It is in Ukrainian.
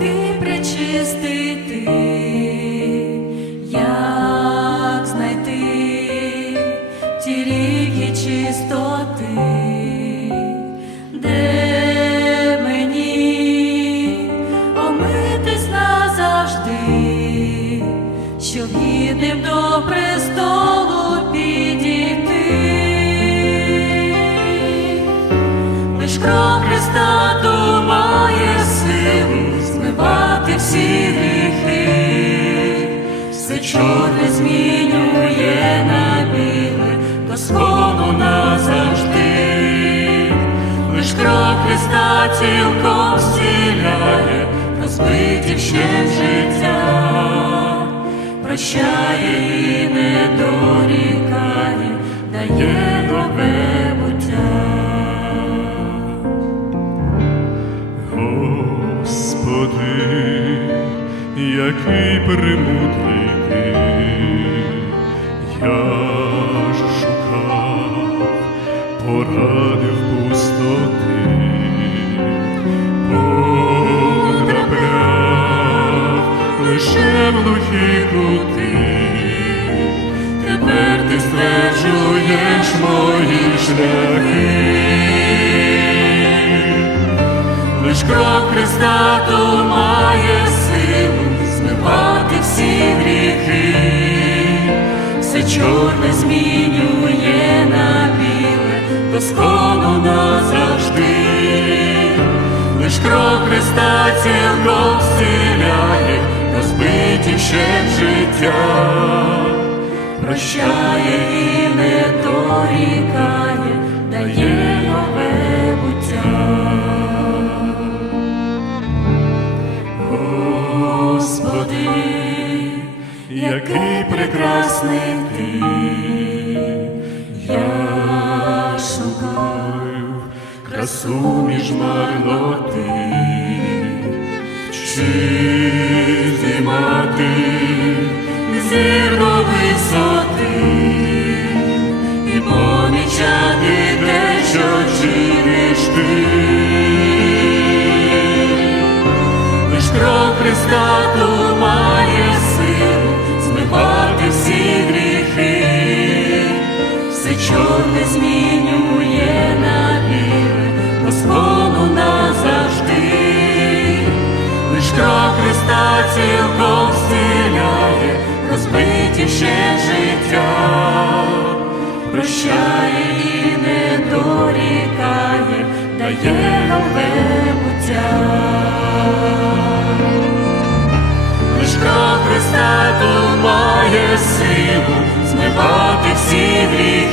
який пречистий розбиті вщент життя, прощає і не дорікає, дає нове буття. Господи, який премудрий ти, я ж шукав поради в пустоти, стверджуєш мої шляхи. Лиш кров Христа то має силу змивати всі гріхи, все чорне змінює на біле, доскону назавжди. лиш кров Христа цілком зціляє, розбиті ще життя, прощає і дає нове буття. Господи, який прекрасний ти, я шукаю красу між марноти, чи здіймати Христа Хто має силу змивати всі гріхи, все чорне змінює на біле, Господу назавжди. лиш кров Христа цілком зціляє, розбиті ще життя, прощає і не дорікає, дає нове буття. Силу змивати всі гріхи,